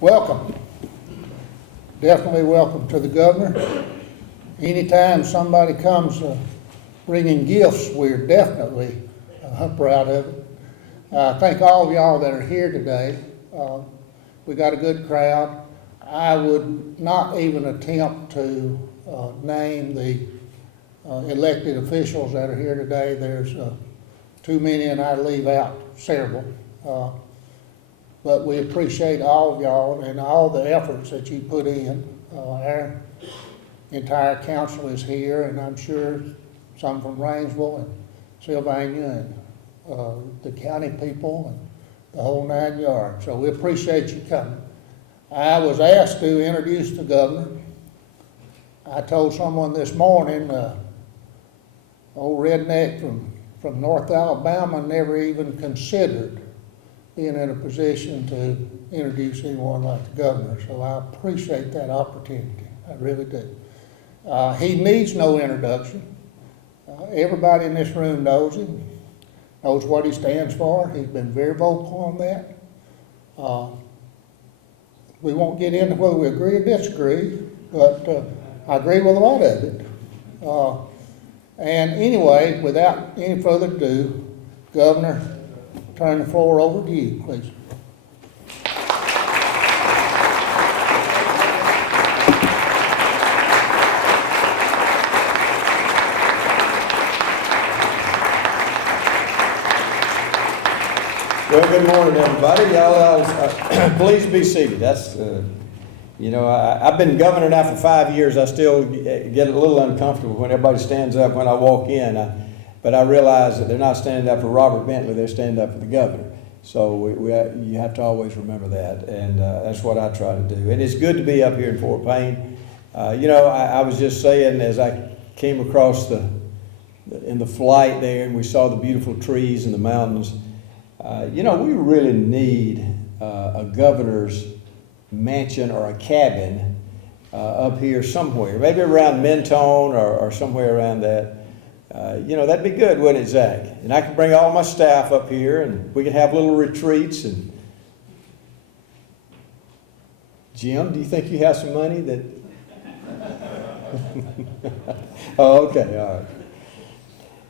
Welcome. Definitely welcome to the governor. Anytime somebody comes bringing gifts, we're definitely proud of it. Thank all of y'all that are here today. We got a good crowd. I would not even attempt to name the elected officials that are here today. There's too many, and I leave out several. But we appreciate all of y'all and all the efforts that you put in. Our entire council is here, and I'm sure some from Rainsville and Sylvania and the county people and the whole 9 yards. So we appreciate you coming. I was asked to introduce the governor. I told someone this morning, old redneck from North Alabama never even considered being in a position to introduce anyone like the governor. So I appreciate that opportunity. I really do. He needs no introduction. Everybody in this room knows him, knows what he stands for. He's been very vocal on that. We won't get into whether we agree or disagree, but I agree with a lot of it. And anyway, without any further ado, Governor, turn the floor over to you, please. Well, good morning, everybody. Y'all, please be seated. That's, I've been governor now for 5 years. I still get a little uncomfortable when everybody stands up when I walk in. But I realize that they're not standing up for Robert Bentley, they're standing up for the governor. So you have to always remember that, and that's what I try to do. And it's good to be up here in Fort Payne. I was just saying as I came across in the flight there and we saw the beautiful trees and the mountains, we really need a governor's mansion or a cabin up here somewhere, maybe around Mentone or somewhere around that. That'd be good, wouldn't it, Zach? And I could bring all my staff up here and we could have little retreats. And Jim, do you think you have some money that... Oh, okay, all right.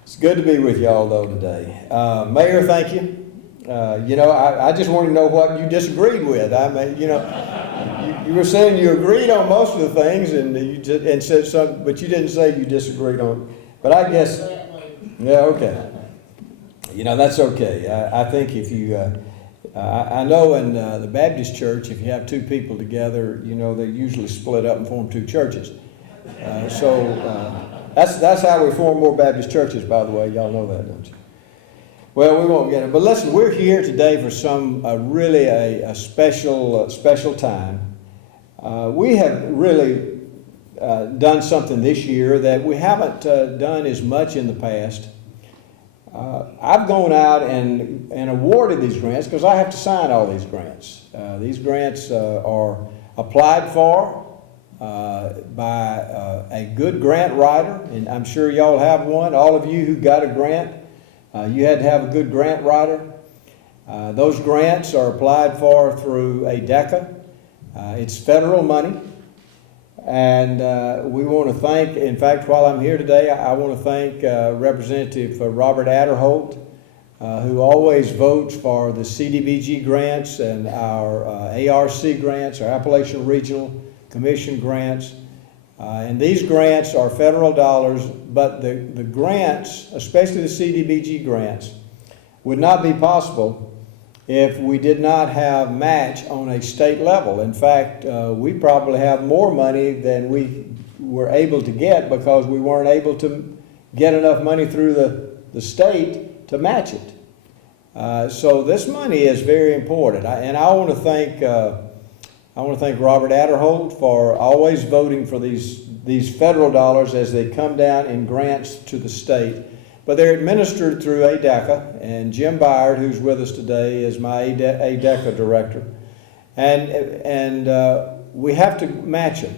It's good to be with y'all though today. Mayor, thank you. I just want to know what you disagreed with. I mean, you were saying you agreed on most of the things and said something, but you didn't say you disagreed on. But I guess, yeah, okay. That's okay. I think if you, I know in the Baptist church, if you have two people together, they usually split up and form two churches. That's how we form more Baptist churches, by the way. Y'all know that, don't you? Well, we won't get it. But listen, we're here today for some really a special time. We have really done something this year that we haven't done as much in the past. I've gone out and awarded these grants because I have to sign all these grants. These grants are applied for by a good grant writer, and I'm sure y'all have one. All of you who got a grant, you had to have a good grant writer. Those grants are applied for through a DECA. It's federal money. And we want to thank, in fact, while I'm here today, I want to thank Representative Robert Adderholt, who always votes for the CDBG grants and our ARC grants, our Appalachian Regional Commission grants. And these grants are federal dollars, but the grants, especially the CDBG grants, would not be possible if we did not have match on a state level. In fact, we probably have more money than we were able to get because we weren't able to get enough money through the state to match it. So this money is very important. I want to thank Robert Adderholt for always voting for these federal dollars as they come down in grants to the state. But they're administered through ADECA, and Jim Byard, who's with us today, is my ADECA director. And we have to match them.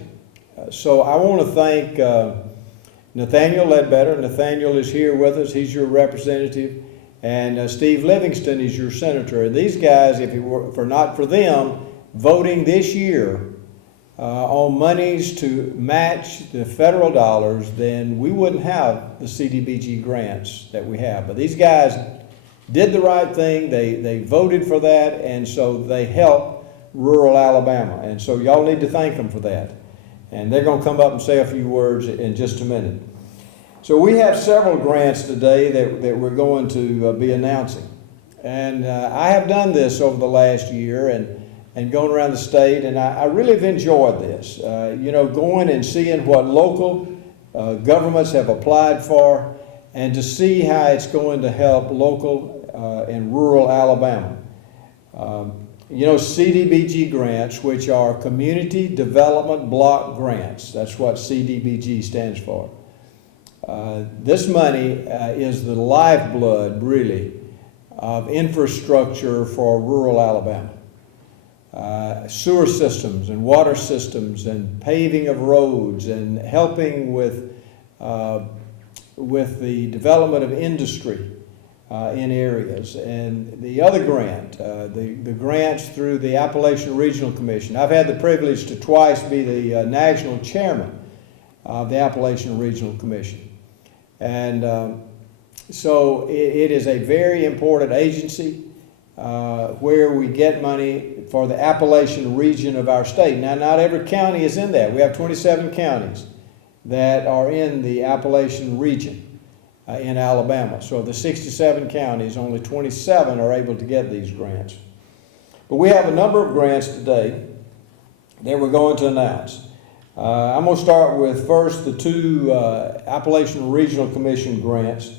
So I want to thank Nathaniel Ledbetter. Nathaniel is here with us. He's your representative. And Steve Livingston is your senator. And these guys, if it were not for them, voting this year on monies to match the federal dollars, then we wouldn't have the CDBG grants that we have. But these guys did the right thing. They voted for that, and so they helped rural Alabama. And so y'all need to thank them for that. And they're going to come up and say a few words in just a minute. So we have several grants today that we're going to be announcing. And I have done this over the last year and going around the state, and I really have enjoyed this. You know, going and seeing what local governments have applied for, and to see how it's going to help local and rural Alabama. You know, CDBG grants, which are Community Development Block Grants. That's what CDBG stands for. This money is the lifeblood, really, of infrastructure for rural Alabama. Sewer systems and water systems and paving of roads and helping with the development of industry in areas. And the other grant, the grants through the Appalachian Regional Commission. I've had the privilege to twice be the national chairman of the Appalachian Regional Commission. And so it is a very important agency where we get money for the Appalachian region of our state. Now, not every county is in that. We have 27 counties that are in the Appalachian region in Alabama. So of the 67 counties, only 27 are able to get these grants. But we have a number of grants today that we're going to announce. I'm going to start with first the two Appalachian Regional Commission grants.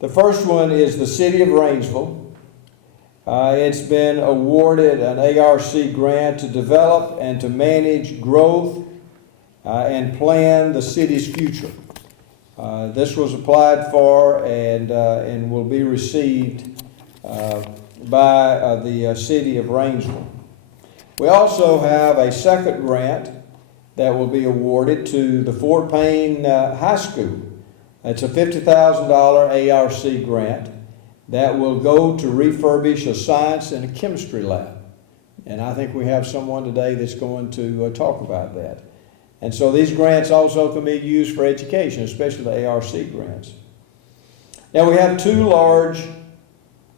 The first one is the City of Rainsville. It's been awarded an ARC grant to develop and to manage growth and plan the city's future. This was applied for and will be received by the City of Rainsville. We also have a second grant that will be awarded to the Fort Payne High School. It's a $50,000 ARC grant that will go to refurbish a science and a chemistry lab. And I think we have someone today that's going to talk about that. And so these grants also can be used for education, especially the ARC grants. Now we have two large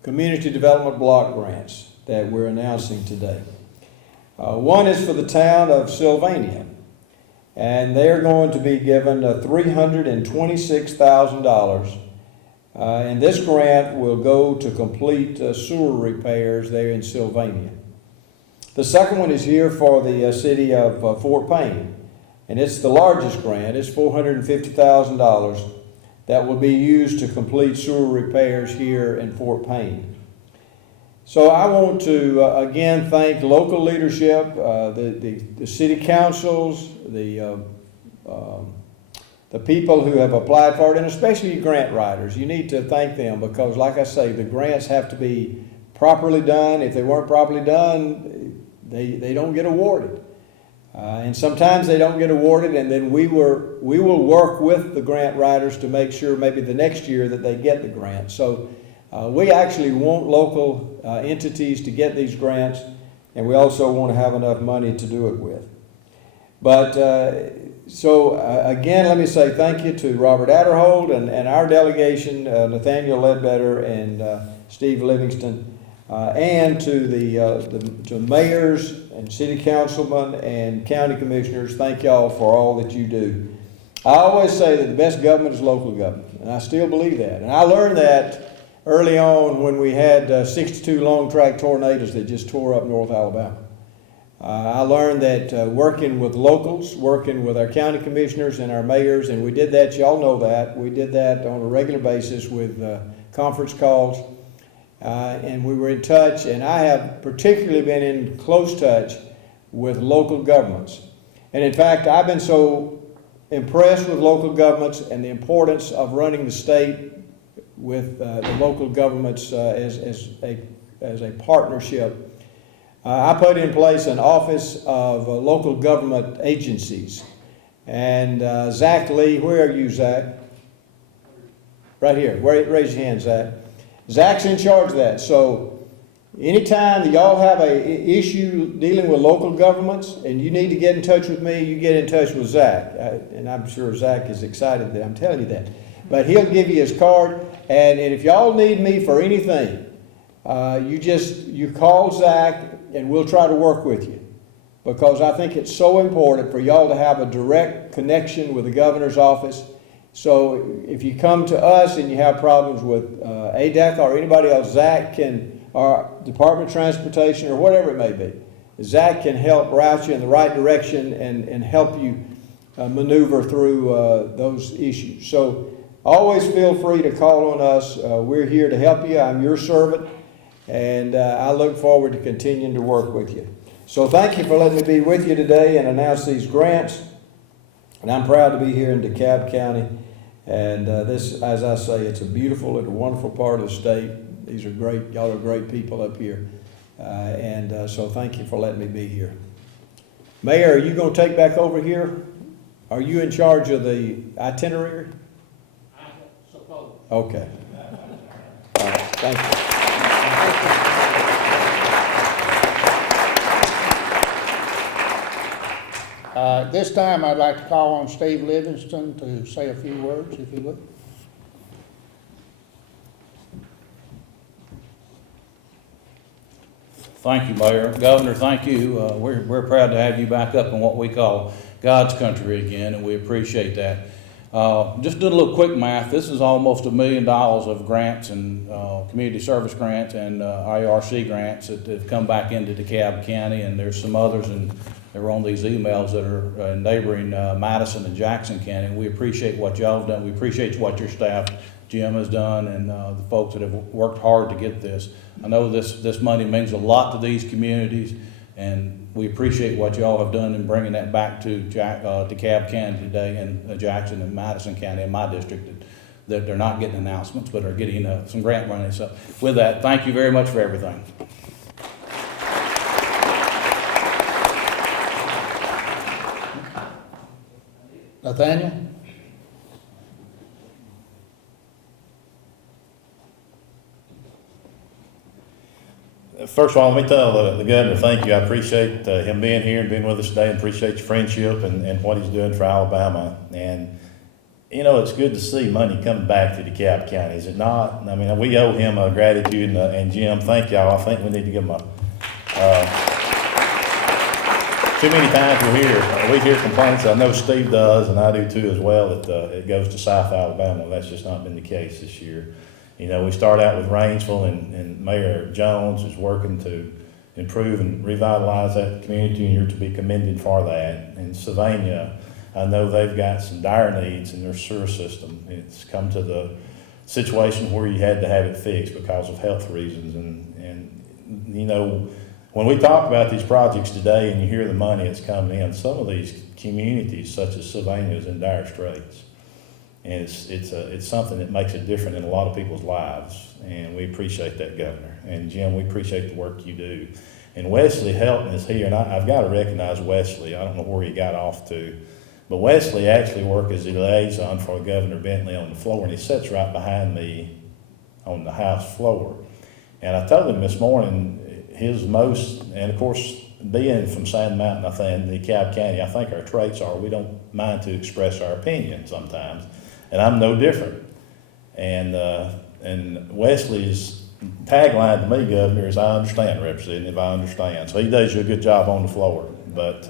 community development block grants that we're announcing today. One is for the town of Sylvania, and they're going to be given $326,000. And this grant will go to complete sewer repairs there in Sylvania. The second one is here for the city of Fort Payne, and it's the largest grant. It's $450,000 that will be used to complete sewer repairs here in Fort Payne. So I want to again thank local leadership, the city councils, the people who have applied for it, and especially grant writers. You need to thank them because, like I say, the grants have to be properly done. If they weren't properly done, they don't get awarded. And sometimes they don't get awarded, and then we will work with the grant writers to make sure maybe the next year that they get the grant. So we actually want local entities to get these grants, and we also want to have enough money to do it with. But again, let me say thank you to Robert Adderhold and our delegation, Nathaniel Ledbetter and Steve Livingston, and to the mayors and city councilmen and county commissioners. Thank y'all for all that you do. I always say that the best government is local government, and I still believe that. And I learned that early on when we had 62 long track tornadoes that just tore up North Alabama. I learned that working with locals, working with our county commissioners and our mayors, and we did that, y'all know that, we did that on a regular basis with conference calls, and we were in touch, and I have particularly been in close touch with local governments. And in fact, I've been so impressed with local governments and the importance of running the state with the local governments as a partnership. I put in place an office of local government agencies. And Zach Lee, where are you, Zach? Right here. Raise your hand, Zach. Zach's in charge of that. So anytime that y'all have a issue dealing with local governments and you need to get in touch with me, you get in touch with Zach. And I'm sure Zach is excited that I'm telling you that. But he'll give you his card. And if y'all need me for anything, you call Zach and we'll try to work with you. Because I think it's so important for y'all to have a direct connection with the governor's office. So if you come to us and you have problems with ADECA or anybody else, Zach can, or Department of Transportation or whatever it may be, Zach can help route you in the right direction and help you maneuver through those issues. So always feel free to call on us. We're here to help you. I'm your servant, and I look forward to continuing to work with you. So thank you for letting me be with you today and announce these grants. And I'm proud to be here in DeKalb County. And this, as I say, it's a beautiful and a wonderful part of the state. These are great, y'all are great people up here. So thank you for letting me be here. Mayor, are you going to take back over here? Are you in charge of the itinerary? I suppose. Okay. All right, thank you. This time I'd like to call on Steve Livingston to say a few words, if he would. Thank you, Mayor. Governor, thank you. We're proud to have you back up in what we call God's country again, and we appreciate that. Just doing a little quick math, this is almost $1 million of grants and community service grants and IRC grants that have come back into DeKalb County, and there's some others, and they're on these emails that are in neighboring Madison and Jackson County. We appreciate what y'all have done. We appreciate what your staff, Jim, has done, and the folks that have worked hard to get this. I know this money means a lot to these communities, and we appreciate what y'all have done in bringing that back to DeKalb County today, and Jackson and Madison County in my district, that they're not getting announcements, but are getting some grant money. So with that, thank you very much for everything. Nathaniel? First of all, let me tell the governor thank you. I appreciate him being here and being with us today, and appreciate your friendship and what he's doing for Alabama. And, you know, it's good to see money coming back to DeKalb County, is it not? I mean, we owe him gratitude, and Jim, thank y'all. I think we need to give him too many times we hear complaints. I know Steve does, and I do too as well, that it goes to South Alabama. That's just not been the case this year. You know, we start out with Rainsville, and Mayor Jones is working to improve and revitalize that community, and you're to be commended for that. And Sylvania, I know they've got some dire needs in their sewer system. It's come to the situation where you had to have it fixed because of health reasons. And you know, when we talk about these projects today and you hear the money that's coming in, some of these communities, such as Sylvania, is in dire straits. And it's something that makes it different in a lot of people's lives. And we appreciate that, Governor. And Jim, we appreciate the work you do. And Wesley Helton is here, and I've got to recognize Wesley. I don't know where he got off to. But Wesley actually worked as a liaison for Governor Bentley on the floor, and he sits right behind me on the House floor. And I told him this morning, and of course, being from Sand Mountain, I think, DeKalb County, I think our traits are we don't mind to express our opinion sometimes. And I'm no different. And Wesley's tagline to me, Governor, is I understand, Representative, I understand. So he does you a good job on the floor. But,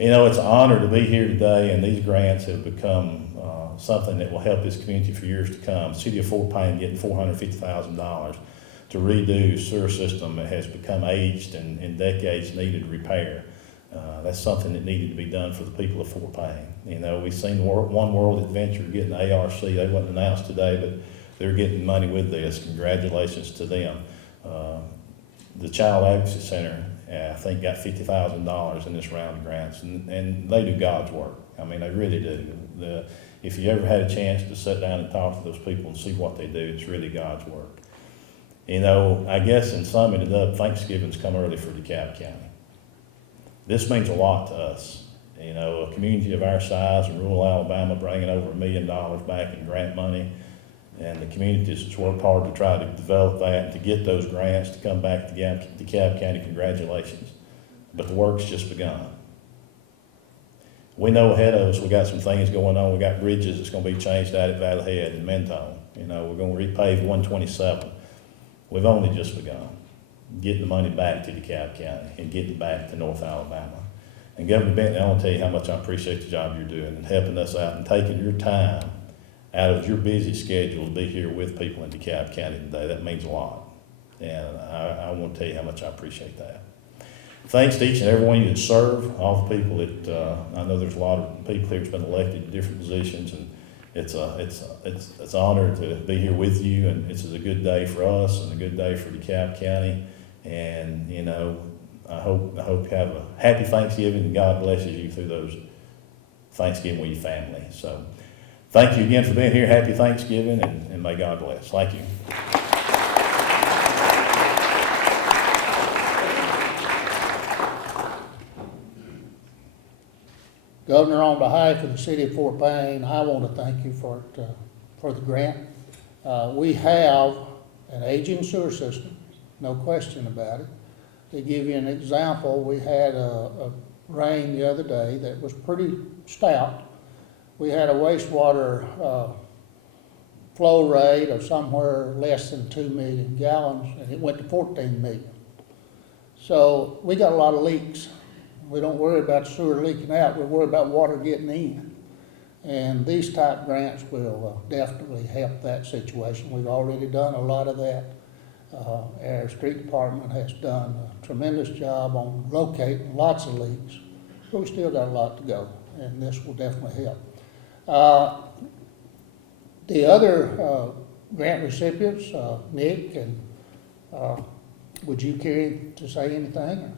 you know, it's an honor to be here today, and these grants have become something that will help this community for years to come. The City of Fort Payne getting $450,000 to redo sewer system that has become aged and decades needed repair. That's something that needed to be done for the people of Fort Payne. You know, we've seen One World Adventure getting ARC. They wasn't announced today, but they're getting money with this. Congratulations to them. The Child Advocacy Center, I think, got $50,000 in this round of grants, and they do God's work. I mean, they really do. If you ever had a chance to sit down and talk to those people and see what they do, it's really God's work. You know, I guess in summing it up, Thanksgiving's come early for DeKalb County. This means a lot to us. You know, a community of our size in rural Alabama bringing over $1 million back in grant money And the community has worked hard to try to develop that and to get those grants to come back to DeKalb County. Congratulations. But the work's just begun. We know ahead of us we got some things going on. We got bridges that's going to be changed out at Valley Head and Mentone. You know, we're going to repave 127. We've only just begun getting the money back to DeKalb County and getting it back to North Alabama. And Governor Bentley, I want to tell you how much I appreciate the job you're doing and helping us out and taking your time out of your busy schedule to be here with people in DeKalb County today. That means a lot. And I want to tell you how much I appreciate that. Thanks to each and every one of you that serve, all the people that, I know there's a lot of people here that's been elected to different positions, and it's an honor to be here with you, and this is a good day for us and a good day for DeKalb County. And, you know, I hope you have a happy Thanksgiving, and God blesses you through those Thanksgiving with your family. So thank you again for being here. Happy Thanksgiving, and may God bless. Thank you. Governor, on behalf of the city of Fort Payne, I want to thank you for the grant. We have an aging sewer system, no question about it. To give you an example, we had a rain the other day that was pretty stout. We had a wastewater flow rate of somewhere less than 2 million gallons, and it went to 14 million. So we got a lot of leaks. We don't worry about sewer leaking out, we worry about water getting in. And these type grants will definitely help that situation. We've already done a lot of that. Our street department has done a tremendous job on locating lots of leaks, but we still got a lot to go, and this will definitely help. The other grant recipients, Nick, and would you care to say anything? Or?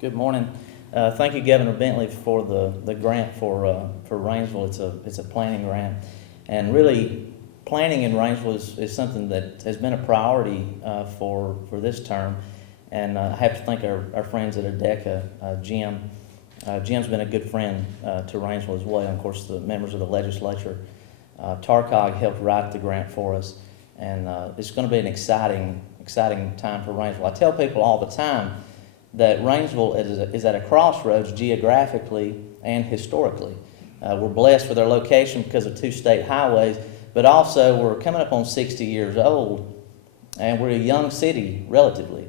Good morning. Thank you, Governor Bentley, for the grant for Rainsville. It's a planning grant, and really, planning in Rainsville is something that has been a priority for this term. And I have to thank our friends at ADECA, Jim. Jim's been a good friend to Rainsville as well, and of course the members of the legislature. TARCOG helped write the grant for us, and it's going to be an exciting time for Rainsville. I tell people all the time that Rainsville is at a crossroads geographically and historically. We're blessed with our location because of 2 state highways, but also we're coming up on 60 years old, and we're a young city relatively.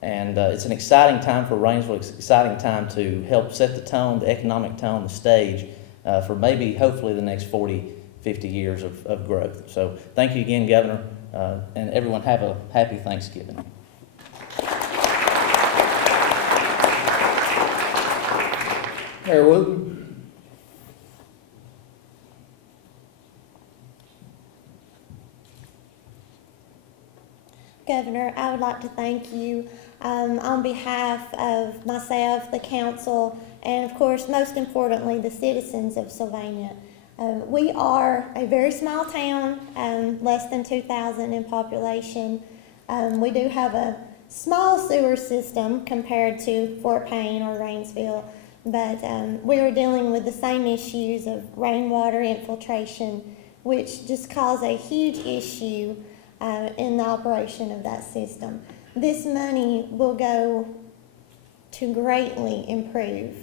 And it's an exciting time for Rainsville, it's an exciting time to help set the tone, the economic tone, the stage for maybe, hopefully, the next 40, 50 years of growth. So thank you again, Governor, and everyone have a happy Thanksgiving. Mayor Wooten. Governor, I would like to thank you on behalf of myself, the council, and of course, most importantly, the citizens of Sylvania. We are a very small town, less than 2,000 in population. We do have a small sewer system compared to Fort Payne or Rainsville, but we are dealing with the same issues of rainwater infiltration, which just cause a huge issue in the operation of that system. This money will go to greatly improve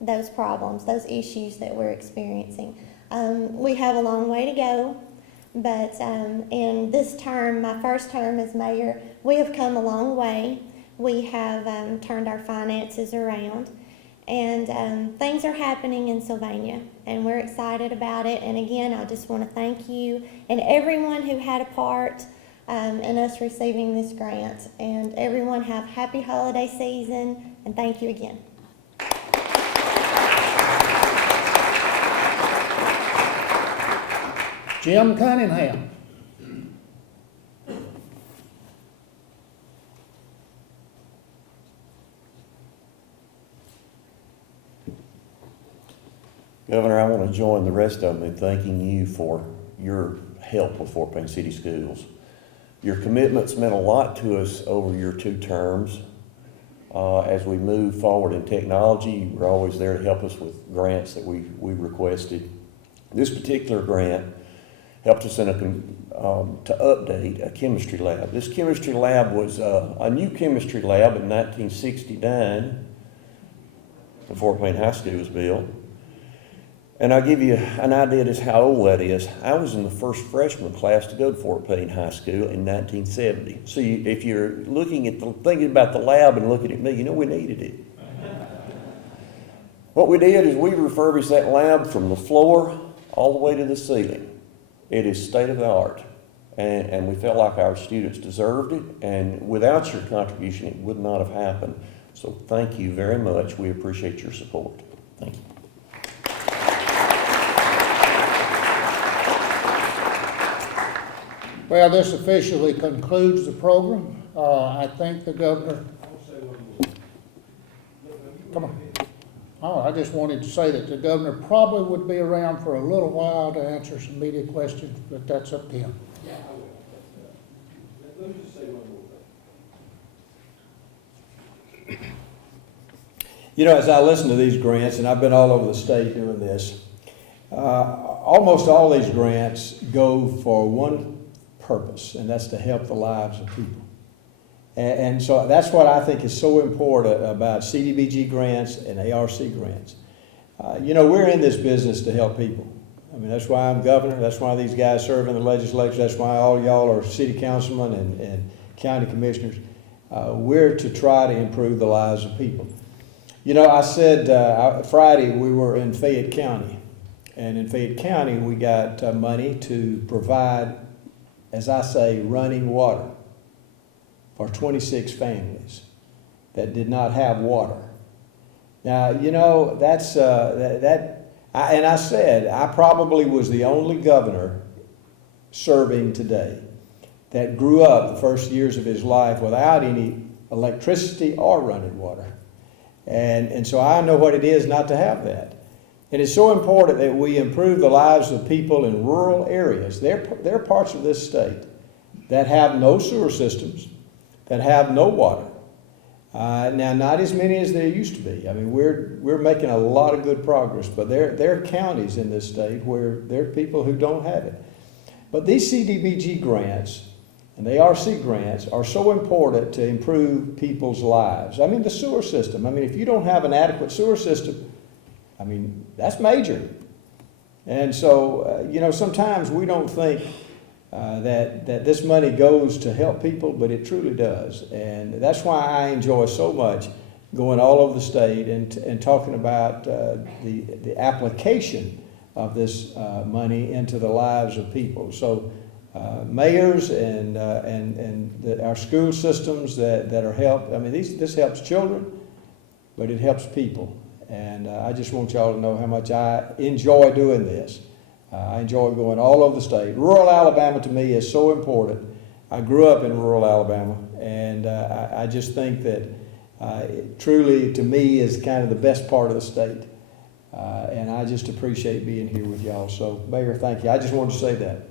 those problems, those issues that we're experiencing. We have a long way to go, but in this term, my first term as mayor, we have come a long way. We have turned our finances around, and things are happening in Sylvania, and we're excited about it. And again, I just want to thank you and everyone who had a part in us receiving this grant. And everyone have happy holiday season, and thank you again. Jim Cunningham. Governor, I want to join the rest of them in thanking you for your help with Fort Payne City Schools. Your commitments meant a lot to us over your 2 terms. As we move forward in technology, you were always there to help us with grants that we requested. This particular grant helped us to update a chemistry lab. This chemistry lab was a new chemistry lab in 1969. The Fort Payne High School was built. And I'll give you an idea of how old that is. I was in the first freshman class to go to Fort Payne High School in 1970. So if you're looking at thinking about the lab and looking at me, you know we needed it. What we did is we refurbished that lab from the floor all the way to the ceiling. It is state of the art. And we felt like our students deserved it. And without your contribution, it would not have happened. So thank you very much. We appreciate your support. Thank you. Well, this officially concludes the program. I think the governor. Come on. Oh, I just wanted to say that the governor probably would be around for a little while to answer some media questions, but that's up to him. Yeah, I will. Let me just say one more thing. You know, as I listen to these grants, and I've been all over the state doing this, almost all these grants go for one purpose, and that's to help the lives of people. And so that's what I think is so important about CDBG grants and ARC grants. You know, we're in this business to help people. I mean, that's why I'm governor. That's why these guys serve in the legislature. That's why all y'all are city councilmen and county commissioners. We're to try to improve the lives of people. You know, I said Friday we were in Fayette County. And in Fayette County, we got money to provide, as I say, running water for 26 families that did not have water. Now, you know, that's, and I said, I probably was the only governor serving today that grew up the first years of his life without any electricity or running water. And so I know what it is not to have that. And it's so important that we improve the lives of people in rural areas. There are parts of this state that have no sewer systems, that have no water. Now, not as many as there used to be. I mean, we're making a lot of good progress, but there are counties in this state where there are people who don't have it. But these CDBG grants and the ARC grants are so important to improve people's lives. I mean, the sewer system. I mean, if you don't have an adequate sewer system, I mean, that's major. And so, you know, sometimes we don't think that this money goes to help people, but it truly does. And that's why I enjoy so much going all over the state and talking about the application of this money into the lives of people. So mayors and our school systems that are helped, I mean, this helps children, but it helps people. And I just want y'all to know how much I enjoy doing this. I enjoy going all over the state. Rural Alabama to me is so important. I grew up in rural Alabama, and I just think that it truly, to me, is kind of the best part of the state. And I just appreciate being here with y'all. So, Mayor, thank you. I just wanted to say that.